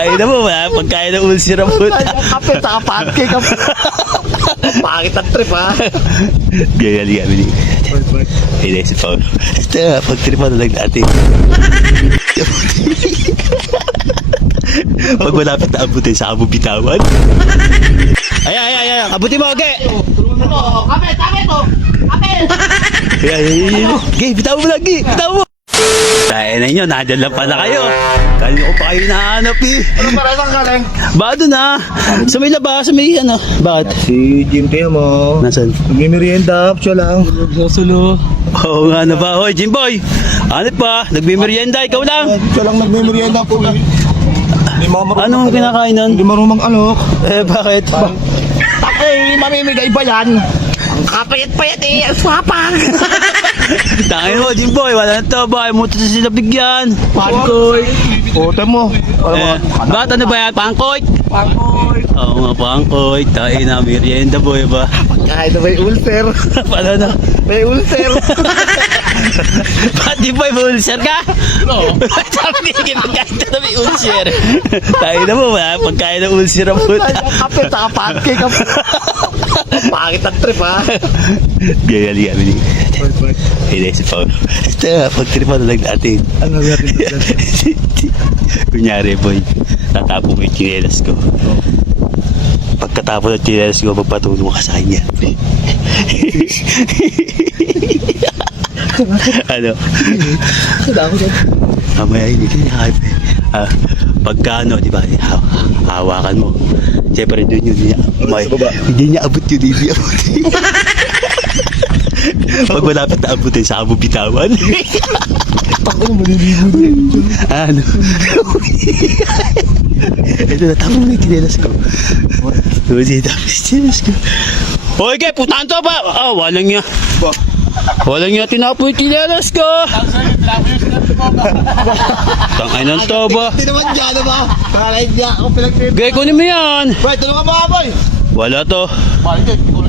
Ay na mo, wala pagkain ng ulcer ang puta. Kape, saka pancake. Pangit ang trip, ha? Ganyan, ganyan. Ay, na si Paolo. Ito, pag-tripan na lang natin. Pag malapit na abutin sa amo bitawan. Ay, abutin mo, okay? Kape, to! Kape! Ay, okay, bitawan mo lagi, bitawan mo. Tayo na inyo, nandiyan lang pala kayo. Kanina ko pa kayo nahanap eh. Ano para saan galing? Baka doon ah. Sa may labas, sa may ano. Bakit? Si Jim Teo mo. Nasaan? Nagmimerienda, siya lang. Susulo. Oo nga na ba? Hoy, Jimboy. Ano pa? Nagmimerienda, ikaw lang. Siya lang nagmimerienda po. Hindi marunong. Anong kinakain nun? Hindi marunong alok. Eh, bakit? Eh, mamimigay ba yan? Ang kapayat-payat eh, ang swapang. Tangin mo, Jimboy. Wala na to. Bakit mo ito sila bigyan? Pankoy. Puta mo. Bakit ano ba yan? Pangkoy? Pankoy. Oo nga, pangkoy. Tayo na, merienda boy ba? Kahit na may ulcer. Paano na? May ulcer. Ba't Jimboy, may ulcer ka? Oo. Sabi niya, kahit na may ulcer. Tayo na mo, wala pagkain ng ulcer ang puta. Kape, saka pancake. Pangit ang trip, ha? Ganyan, ganyan. Ay, na si Paolo. Ito, pag-tripan na lang natin. Ano natin? Kunyari, boy, tatapo mo yung chinelas ko. Pagkatapos ng chinelas ko, magpatulong ka sa kanya. Ano? Sada ako dyan. Mamaya, hindi ka niya hype. Pagka ano, di ba, hawakan mo. Siyempre, doon yun niya. Hindi niya abot yun, hindi abot. Pag malapit na abutin sa amo bitawan. Ako, maliligo din. Ano? Ito na, tapos mo yung chinelas ko. Tapos yung chinelas ko. Hoy, kaya, putahan to ba? Ah, walang niya. Walang niya tinapo yung chinelas ko. Tangay ng to ba? Hindi naman dyan, ba? Kalay niya ako pinagpipin. Gay, kunin mo yan. Boy, tulungan mo, boy. Wala to.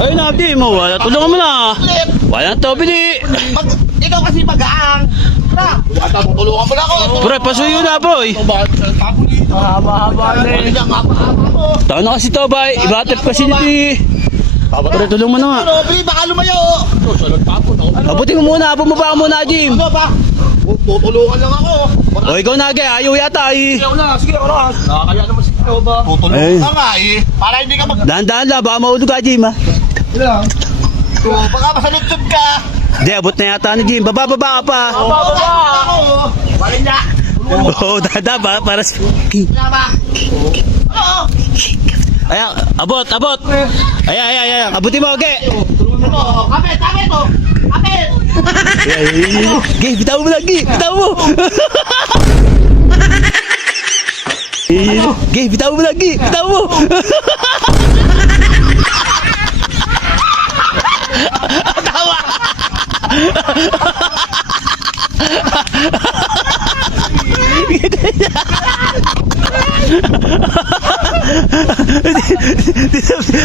Ay, nabi mo. Wala. Tulungan mo na. Wala to, bili. Ikaw kasi magaang. Na, tutulungan mo na ako. Pre, pasuyo na, boy. Haba-haba na eh. Taka na kasi to, bay. Ibatip kasi nito. Pre, tulong mo na nga. Ano, Bili, baka lumayo. Abutin mo muna. Bumaba ka muna, Jim. Ano ba? Tutulungan lang ako. O, ikaw na, Gay. Ayaw yata, eh. Ayaw na, sige, oras. Nakakaya naman si Teo ba? Tutulungan ka nga eh. Para hindi ka mag... Dahan-dahan lang. Baka maulog ka, Jim, ha? Hindi lang. Baka masalutod ka. Hindi, abot na yata ni Jim. Baba ka pa. Baba ako. Balin niya. Oo, dada ba? Para sa... Tama. Oo. Ayan, abot. Ayan. Abutin mo, Gay. Kape to. Kape. Gay, bitaw mo lagi. Bitaw mo. Gay, bitaw mo lagi. Bitaw mo. Tawa.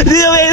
Di na may